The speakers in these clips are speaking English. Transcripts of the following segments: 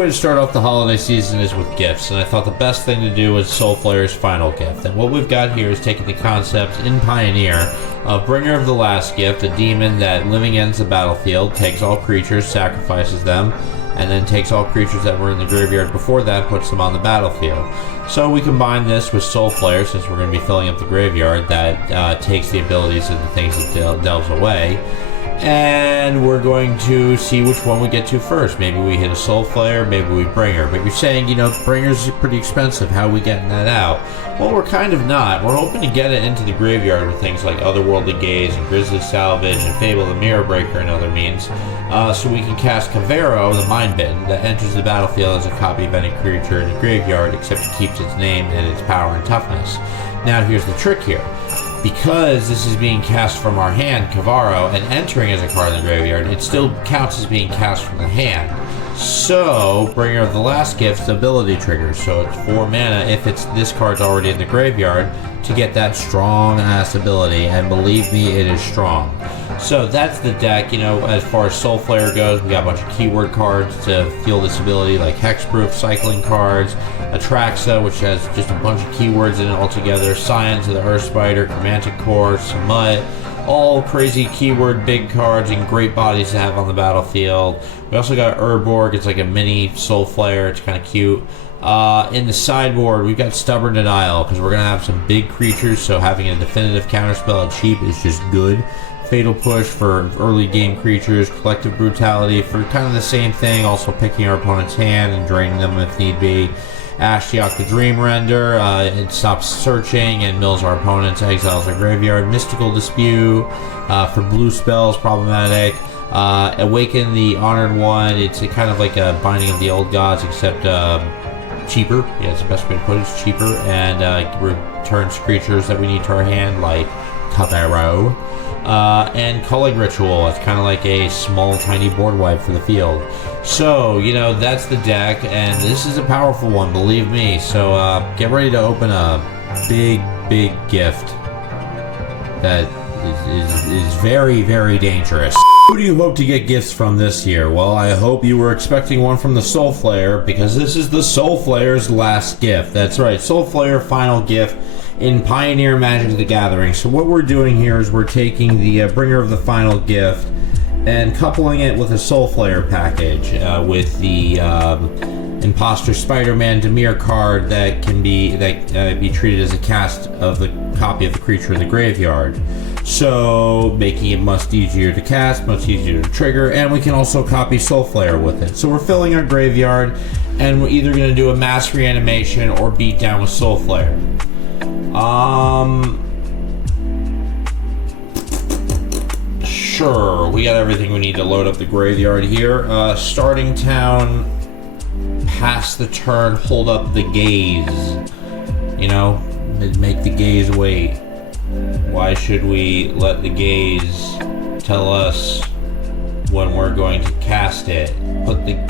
way to start off the holiday season is with gifts, and I thought the best thing to do was Soulflayer's final gift. And what we've got here is taking the concept in Pioneer of Bringer of the Last Gift, a demon that living ends the battlefield, takes all creatures, sacrifices them, and then takes all creatures that were in the graveyard before that, puts them on the battlefield. So we combine this with Soulflayer, since we're going to be filling up the graveyard, that takes the abilities of the things it delves away. And we're going to see which one we get to first. Maybe we hit a Soulflayer, maybe we Bringer. But you're saying, you know, Bringer's pretty expensive. How are we getting that out? Well, we're kind of not. We're hoping to get it into the graveyard with things like Otherworldly Gaze and Grisly Salvage and Fable the Mirror Breaker and other means. So we can cast Kavaero, the Mind-Bitten, that enters the battlefield as a copy of any creature in the graveyard, except it keeps its name and its power and toughness. Now here's the trick here. Because this is being cast from our hand, Kavaero, and entering as a card in the graveyard, it still counts as being cast from the hand. So, Bringer of the Last Gift's ability triggers. So it's 4 mana if this card's already in the graveyard to get that strong-ass ability, and believe me, it is strong. So that's the deck. You know, as far as Soulflayer goes, we got a bunch of keyword cards to fuel this ability, like Hexproof, cycling cards, Atraxa, which has just a bunch of keywords in it altogether, Scions of the Earth Spider, Chromantic Core, Samut, all crazy keyword big cards and great bodies to have on the battlefield. We also got Urborg. It's like a mini Soulflayer. It's kind of cute. In the sideboard, we've got Stubborn Denial, because we're going to have some big creatures, so having a definitive counterspell at cheap is just good. Fatal Push for early game creatures, Collective Brutality for kind of the same thing, also picking our opponent's hand and draining them if need be. Ashiok the Dream Render, it stops searching and mills our opponents, exiles our graveyard. Mystical Dispute for blue spells, problematic. Awaken the Honored One, it's kind of like a Binding of the Old Gods, except cheaper. Yeah, it's the best way to put it. It's cheaper, and returns creatures that we need to our hand, like Kavaero. And Culling Ritual. It's kind of like a small, tiny board wipe for the field. So, you know, that's the deck, and this is a powerful one, believe me. So, get ready to open a big, big gift that is very, very dangerous. Who do you hope to get gifts from this year? Well, I hope you were expecting one from the Soulflayer, because this is the Soulflayer's last gift. That's right, Soulflayer final gift in Pioneer Magic the Gathering. So what we're doing here is we're taking the Bringer of the Final Gift and coupling it with a Soulflayer package with the Imposter Spider-Man Demir card that can be treated as a cast of the copy of the creature in the graveyard. So making it much easier to cast, much easier to trigger, and we can also copy Soulflayer with it. So we're filling our graveyard, and we're either going to do a mass reanimation or beat down with Soulflayer. Sure, we got everything we need to load up the graveyard here. Starting town, pass the turn, hold up the gaze. You know, make the gaze wait. Why should we let the gaze tell us when we're going to cast it?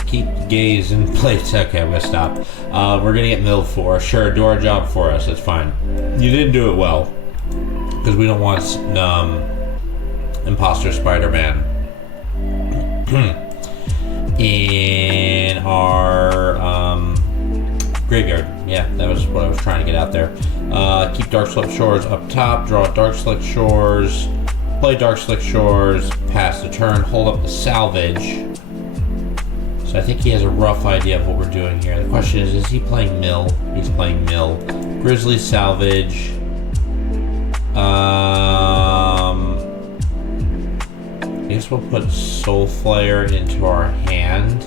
Keep the gaze in place. Okay, I'm gonna stop. We're gonna get milled for. Sure, do our job for us. That's fine. You didn't do it well, because we don't want Imposter Spider-Man in our graveyard. Yeah, that was what I was trying to get out there. Keep Darkslick Shores up top. Draw Darkslick Shores. Play Darkslick Shores. Pass the turn. Hold up the salvage. So I think he has a rough idea of what we're doing here. The question is he playing mill? He's playing mill. Grisly Salvage. I guess we'll put Soulflayer into our hand.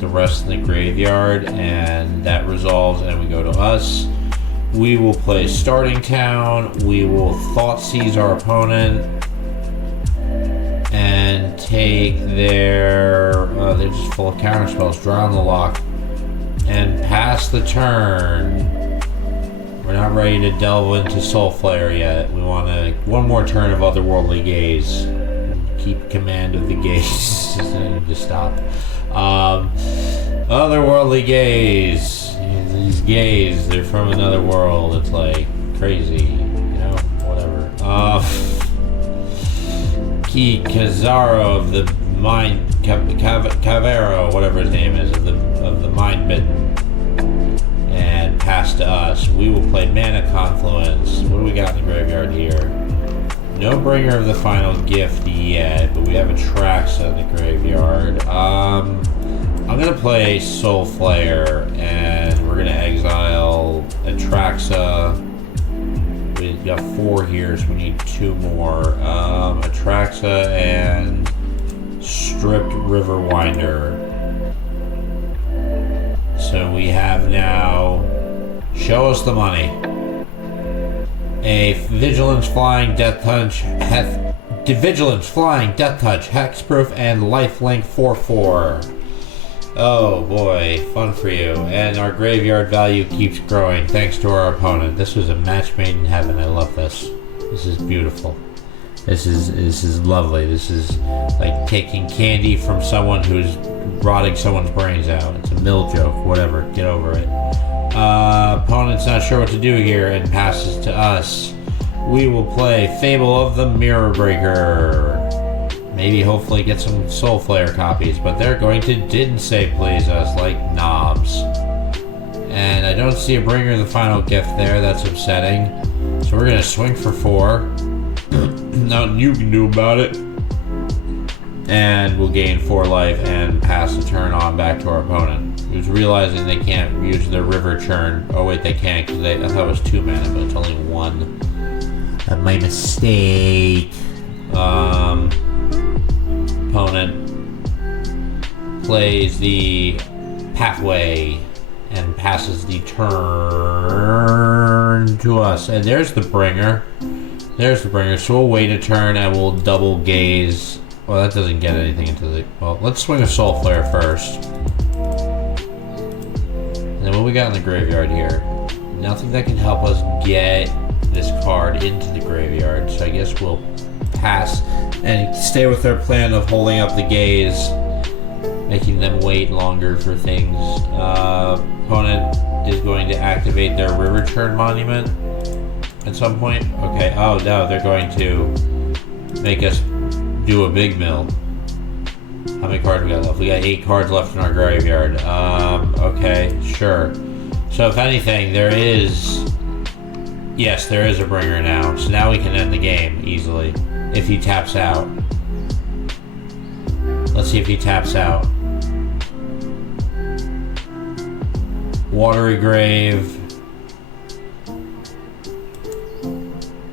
The rest in the graveyard, and that resolves, and we go to us. We will play Starting Town. We will Thought Seize our opponent and take their they're just full of counter spells. Draw on the lock and pass the turn. We're not ready to delve into Soulflayer yet. We want one more turn of Otherworldly Gaze. Keep command of the gaze. Just stop. Otherworldly Gaze. These gays, they're from another world. It's like crazy, you know, whatever. Key Kazaro of the Mind Kavaero, whatever his name is, of the Mind-Bitten, and pass to us. We will play Mana Confluence. What do we got in the graveyard here? No bringer of the final gift yet, but we have a Traxa in the graveyard. I'm gonna play Soulflayer, and we're gonna exile a Traxa. We've got 4 here, so we need 2 more. A Traxa and Stripped Riverwinder. So we have now, show us the money. A Vigilance Flying Death Touch, Hexproof, and Lifelink 4/4. Oh boy, fun for you. And our graveyard value keeps growing thanks to our opponent. This was a match made in heaven. I love this. This is beautiful. This is lovely. This is like taking candy from someone who's rotting someone's brains out. It's a mill joke, whatever. Get over it. Opponent's not sure what to do here and passes to us. We will play Fable of the Mirror Breaker. Maybe hopefully get some Soulflayer copies, but they're going to didn't say please us like knobs. And I don't see a bringer of the final gift there. That's upsetting. So we're gonna swing for 4. Nothing you can do about it. And we'll gain 4 life and pass the turn on back to our opponent, who's realizing they can't use their river churn. Oh wait, they can, because I thought it was 2 mana, but it's only 1. My mistake. Opponent plays the Pathway and passes the turn to us. And there's the bringer. There's the bringer. So we'll wait a turn and we'll double gaze. Well, that doesn't get anything into the... Well, let's swing a Soulflayer first. And then what we got in the graveyard here? Nothing that can help us get this card into the graveyard. So I guess we'll pass and stay with their plan of holding up the gaze, making them wait longer for things. Opponent is going to activate their River Churn Monument at some point. Okay, oh no, they're going to make us do a big mill. How many cards we got left? We got 8 cards left in our graveyard. Okay, sure. So if anything, there is... Yes, there is a bringer now. So now we can end the game easily. If he taps out. Let's see if he taps out. Watery Grave.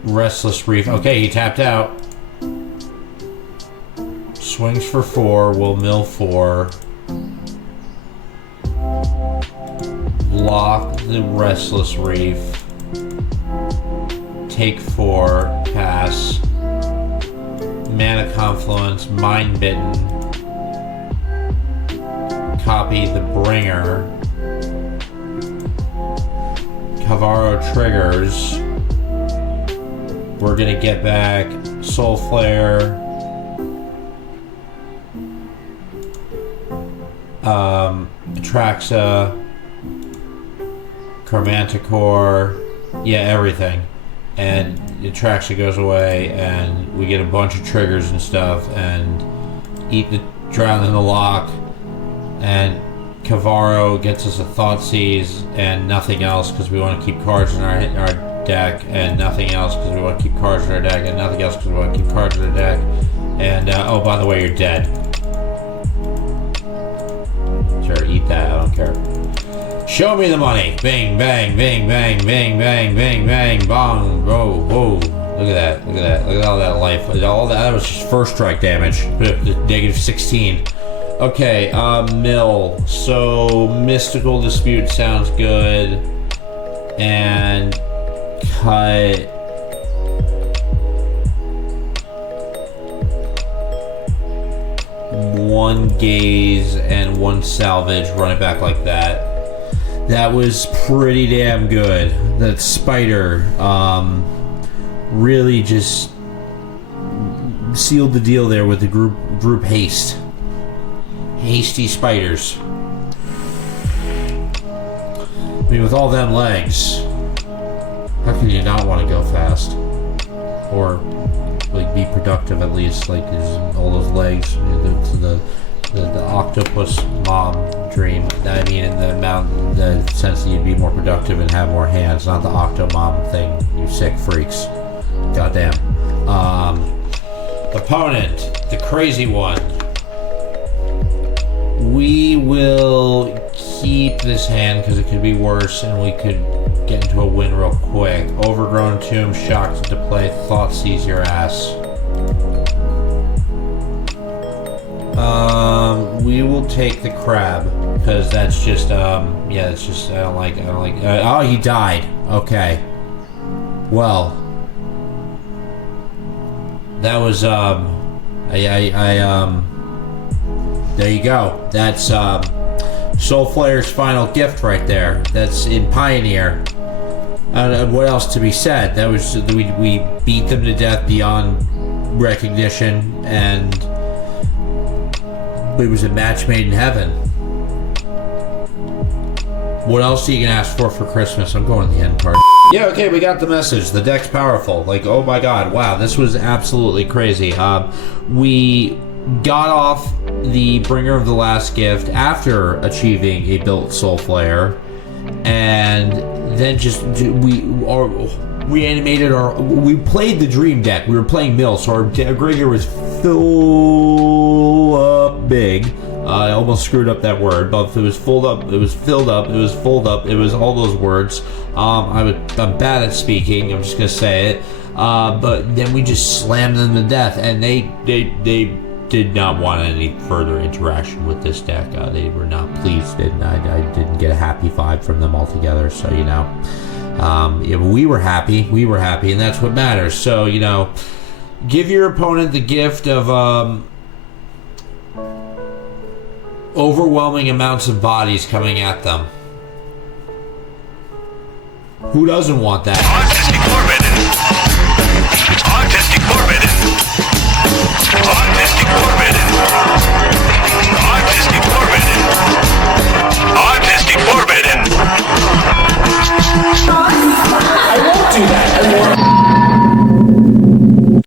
Restless Reef. Okay, he tapped out. Swings for 4. We'll mill 4. Block the Restless Reef. Take 4. Pass. Mana Confluence. Mind-Bitten. Copy the bringer. Kavaero triggers. We're gonna get back Soulflayer. Traxa. Chromanticore. Yeah, everything. And the Traxa goes away, and we get a bunch of triggers and stuff, and drown in the lock, and Kavaero gets us a Thoughtseize and nothing else because we want to keep cards in our deck, and nothing else because we want to keep cards in our deck, and nothing else because we want to keep cards in our deck. And oh, by the way, you're dead. Sure, eat that. I don't care. Show me the money. Bing, bang, bing, bang, bing, bang, bing, bang, bong. Whoa, whoa. Look at that. Look at that. Look at all that life. All that was just first strike damage. Negative 16. Okay, mill. So, Mystical Dispute sounds good. And cut. One gaze and 1 salvage. Run it back like that. That was pretty damn good. That spider really just sealed the deal there with the group haste. Hasty spiders. I mean, with all them legs, how can you not want to go fast? Or like be productive at least? Like there's all those legs, the the octopus mom dream. I mean, in the sense that you'd be more productive and have more hands, not the octo mom thing. You sick freaks. Goddamn. Opponent, the crazy one. We will keep this hand because it could be worse, and we could get into a win real quick. Overgrown tomb, shocked into play, thought sees your ass. We will take the crab because that's just yeah, it's just I don't like oh, he died. Okay, well, that was there you go. That's Soulflayer's final gift right there. That's in Pioneer. What else to be said? That was we beat them to death beyond recognition, and it was a match made in heaven. What else are you gonna ask for Christmas? I'm going to the end part. Yeah, okay, we got the message. The deck's powerful. Like, oh my god, wow, this was absolutely crazy. We got off the bringer of the last gift after achieving a built Soulflayer, and then just we played the dream deck. We were playing mill, so our Gregor was full up big. I almost screwed up that word, but it was filled up, it was filled up, it was full up, it was all those words. I'm bad at speaking, I'm just gonna say it. But then we just slammed them to death, and they did not want any further interaction with this deck. They were not pleased, and I didn't get a happy vibe from them altogether. So, you know, we were happy, and that's what matters. So, you know, give your opponent the gift of overwhelming amounts of bodies coming at them. Who doesn't want that?